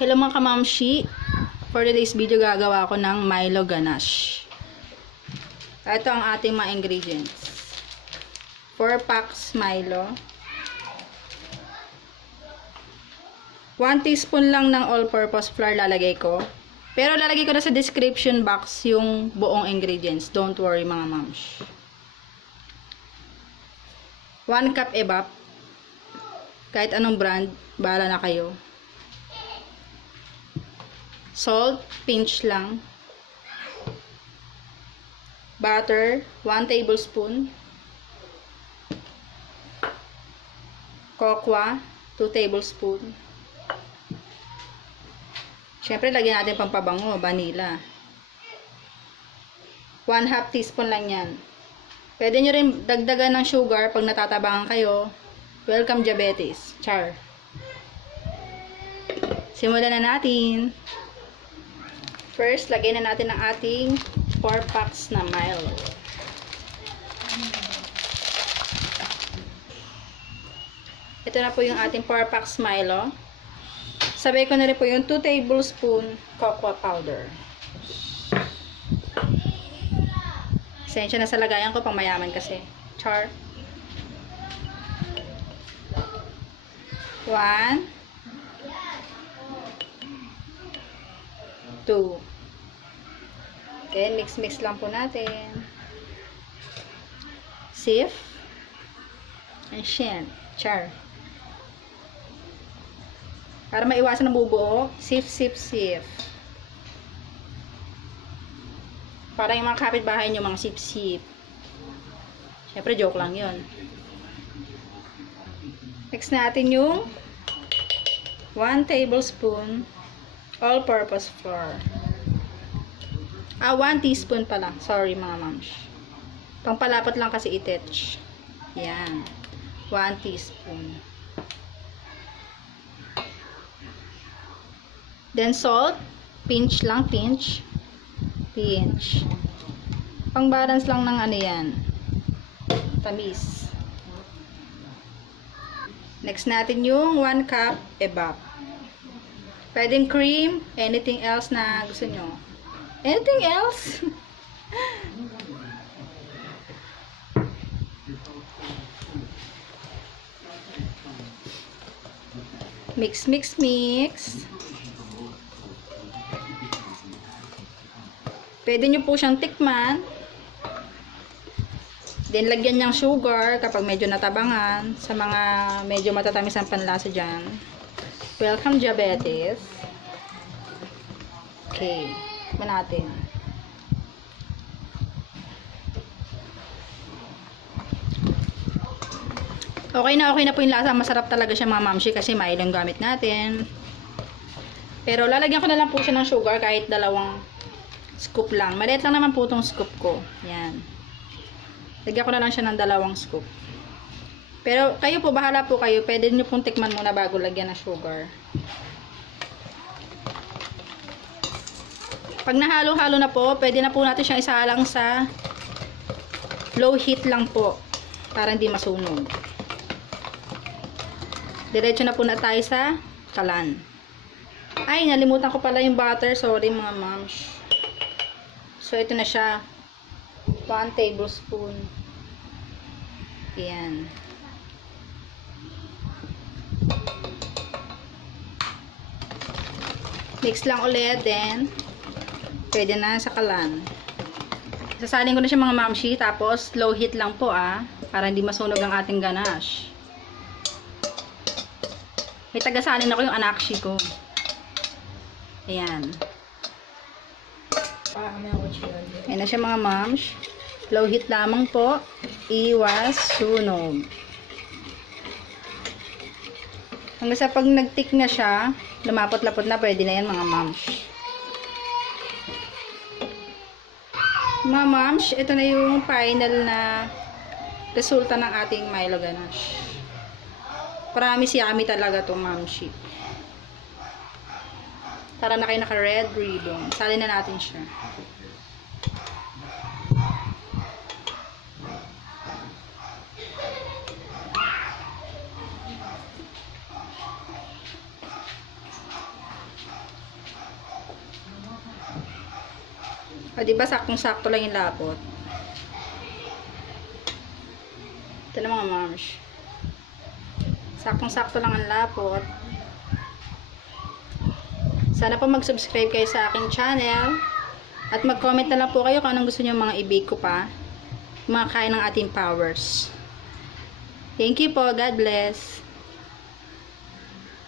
Hello mga kamamshi. For today's video, gagawa ako ng Milo Ganache. Ito ang ating mga ingredients. 4 packs Milo. 1 teaspoon lang ng all-purpose flour lalagay ko. Pero lalagay ko na sa description box yung buong ingredients. Don't worry mga mams. 1 cup EVAP. Kahit anong brand, bahala na kayo. Salt, pinch lang. Butter, 1 tablespoon. Cocoa, 2 tablespoon. Siyempre, lagyan natin pampabango, vanilla. 1/2 teaspoon lang yan. Pwede nyo rin dagdagan ng sugar pag natatabangan kayo. Welcome diabetes. Char. Simulan na natin. First, lagyan na natin ang ating 4 packs na Milo. Ito na po yung ating 4 packs Milo. Sabay ko na rin po yung 2 tablespoon cocoa powder. Sensya na sa lagayan ko, pang mayaman kasi. Char. 1, 2. Then, mix lang po natin. Sift. And shen. Char. Para maiwasan ng bubuo, sift. Para yung mga kapitbahay nyo, mga sip. Siyempre, joke lang yun. Next natin yung 1 tablespoon all-purpose flour. 1 teaspoon pala. Sorry mga moms. Pangpalapot lang kasi itech. Yan. 1 teaspoon. Then salt. Pinch lang. Pinch. Pang-balance lang ng ano yan. Tamis. Next natin yung 1 cup EVAP. Pwedeng cream, anything else na gusto nyo. Anything else? Mix. Pwede nyo po siyang tikman. Then, lagyan niyang sugar kapag medyo natabangan. Sa mga medyo matatamis ang panlasa dyan. Welcome diabetes. Okay. Tignan natin. Okay na po yung lasa. Masarap talaga siya mga mamshi kasi Milo ang gamit natin. Pero lalagyan ko na lang po siya ng sugar kahit 2 scoop lang. Maliit lang naman po itong scoop ko. Yan. Lagyan ko na lang siya ng 2 scoop. Pero kayo po, bahala po kayo. Pwede nyo pong tikman muna bago lagyan ng sugar. Pag nahalo-halo na po, pwede na po natin siyang isalang sa low heat lang po. Para hindi masunog. Diretso na po na tayo sa kalan. Ay, nalimutan ko pala yung butter. Sorry mga moms. So, ito na siya. 1 tablespoon. Ayan. Mix lang ulit. Then, pwede na sa kalan. Sasalin ko na siya mga mamshi. Tapos, low heat lang po para hindi masunog ang ating ganache. May tagasalin ako yung anakshi ko. Ayan. Ayan na siya mga moms. Low heat lamang po. Iwas sunog. Hanggang sa pag nag-tick na siya, lumapot-lapot na, pwede na yan mga moms. Mga moms, ito na yung final na resulta ng ating Milo Ganache. Promise, yummy talaga itong mamshi. Tara na kayo naka-red ribbon. Salin na natin siya. O, diba saktong-sakto lang yung lapot. Ito na mga mams. Saktong-sakto lang ang lapot. Sana po mag-subscribe kayo sa aking channel. At mag-comment na lang po kayo kung anong gusto nyo mga i-bake ko pa. Mga kain ng ating powers. Thank you po. God bless.